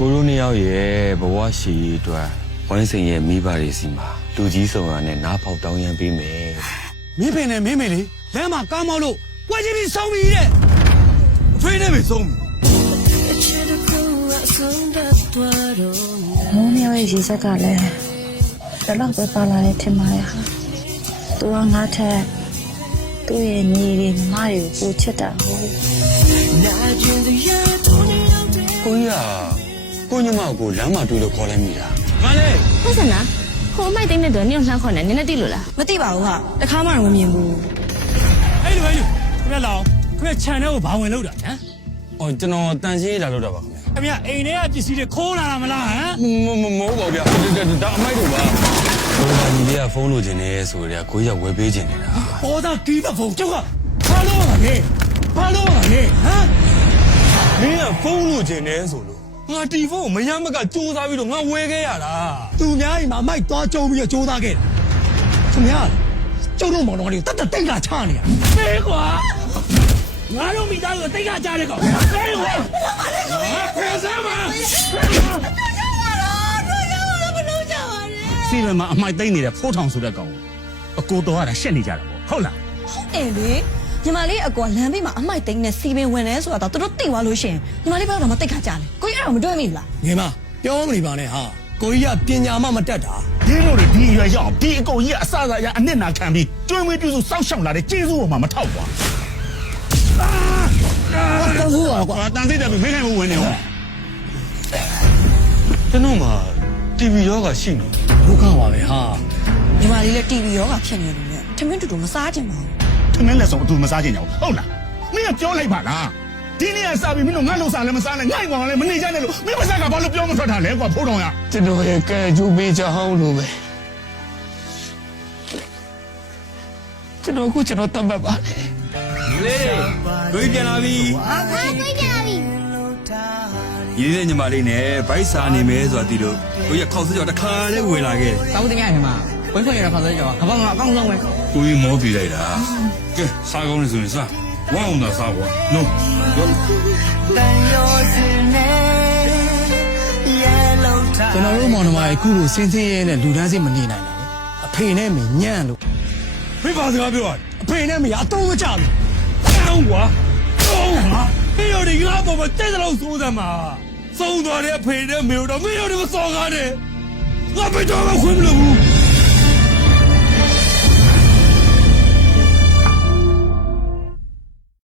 ကိုရိုနီယောက်ရဲ့ဘဝရှိရေးအတွက်ဝိုင်းစိန်ရဲ့မိဘတွေစီမှာလူကြီးဆောင်ရနဲ့နားပေါက်တောင်းရမ်းပေးမယ်မင်းဖေနဲ့မင်းမေလေလမ်းမှာကားမောက်လို့ကွက်ချင်းပြီးဆုံးပြီတဲ့ဖေးနဲ့ပဲဆုံးပြီမိုးမြောက်ရဲ့ရေစက်ကလည်းတလောက်ပဲပါလာတဲ့ထင်ပါရဲ့ဟာသူကငါထက်သူ့ရဲ့ညီတွေညီမတွေကိုပိုချစ်တာဟုတ်ကိုကြီးကကိုညမကိုလမ်းမှာတွေ့လို့ခေါ်လိုက်မိတာငါလေဟုတ်စနာဟိုအမိုက်သိမ်းတဲ့တော့နင့်လှမ်းခေါ်နေနင်းနဲ့တိလို့လားမသိပါဘူးဟာတခါမှတော့မမြင်ဘူးအဲ့လိုခင်ဗျလောင်ခင်ဗျခြံထဲကိုဘာဝင်လို့တာဟမ်အော်ကျွန်တော်တန်ရှင်းလာလို့တာပါခင်ဗျခင်ဗျအိမ်ထဲကပစ္စည်းတွေခိုးလာတာမလားဟမ်မဟုတ်ပါဗျာဒါအမိုက်တို့ပါဘိုးဘာကြီးကဖုန်းလိုချင်နေဆိုတော့ကိုကြီးကဝယ်ပေးချင်နေတာပေါ်သားကီးတဲ့ဖုန်းကျောက်ကဘာလို့ပါလဲဟမ်မင်းကဖုန်းလိုချင်နေဆိုလို့ငါတီဖုန်းကိုမရမကစူးစမ်းပြီးတော့ငါဝယ်ခဲ့ရတာသူများအိမ်မှာမိုက်သွားကျုံပြီးတော့ကြိုးစားခဲ့တာခင်ဗျာကျုပ်တို့မောင်တော်လေးတတ်တိတ်ကချနေရဖေးကွာငါတို့မိသားစုတိတ်ကချတဲ့ကောင်ဖေးကွာဖေးစမ်းပါစီမံမှာအမိုက်သိမ့်နေတဲ့ဖိုးထောင်ဆိုတဲ့ကောင်အကိုတော်ကရှက်နေကြတာပေါ့ဟုတ်လားဟုတ်တယ်လေညီမလေးအကွာလမ်းဘေးမှာအမိုက်သိမ်းနဲ့စီပင်ဝင်နေဆိုတာတော့သူတို့သိသွားလို့ရှိရင်ညီမလေးဘက်တော့မသိခါကြလေကိုကြီးအဲ့တော့မတွေ့မိဘူးလားငယ်မပြောမနေပါနဲ့ဟာကိုကြီးကပညာမှမတတ်တာဒီလိုတွေဒီရွယ်ရောက်ဒီအကိုကြီးကအစအရအနစ်နာခံပြီးကျွေးမွေးပြုစုစောက်ရှောက်လာတဲ့ကျေးဇူးပေါ်မှာမထောက်ပါတောင်းဆိုကွာတန်စိတ်တယ်မင်းနိုင်ဘူးဝင်နေဟောကျွန်တော်မှာ TV ရောဂါရှိနေဒုက္ခပါပဲဟာညီမလေးလည်း TV ရောဂါဖြစ်နေတယ်နဲ့ထမင်းတူတူမစားကြပါဘူးထမင်းလက်ဆောင်အတူမစားကြင်ကြဘူးဟုတ်လားမင်းကပြောလိုက်ပါလားဒီနေ့ကစားပြီးမင်းတို့ငါ့လုံစားလည်းမစားနဲ့ငါ့ကောင်လည်းမနေကြနဲ့လို့မင်းမစားကဘာလို့ပြောမထွက်တာလဲကွာဖိုးတော်ရကျွန်တော်ရဲ့ကဲကျူးပေးချောင်းလို့ပဲကျွန်တော်တတ်မှတ်ပါလေကိုကြီးပြန်လာပြီဟာကိုကြီးပြန်လာပြီရည်တဲ့ညီမလေးနဲ့ဗိုက်စာနေမယ်ဆိုတာဒီလိုကိုကြီးခေါက်စကြောတခါလေးဝင်လာခဲ့တောင်းတင်ရတယ်မှာဝိခွင့်ရတဲ့ခေါက်စကြောကဘာမှအကောင်းဆုံးပဲကိုကြီးမောပြလိုက်တာကဲစားကောင်းနေဆိုရင်စားဝမ်းအောင်သာစားကွာနော်ကျွန်တော်တို့မောင်နှမရဲ့ခုလိုစင်းစင်းရဲနဲ့လူတန်းစိမနေနိုင်တာလေအဖေနဲ့မညံ့လို့ဖေးပါစကားပြောရတယ်အဖေနဲ့မရအတော့မကြဘူးကောင်းကွာကောင်းဟာဖေးရတဲ့ငါပေါ်မှာတဲ့လောက်စိုးစမ်းမှာသုံးသွားတဲ့အဖေနဲ့မေတို့တော့မေတို့မစော်ကားနဲ့ငါဖေးတော့မခွင့်မလို့ဘူး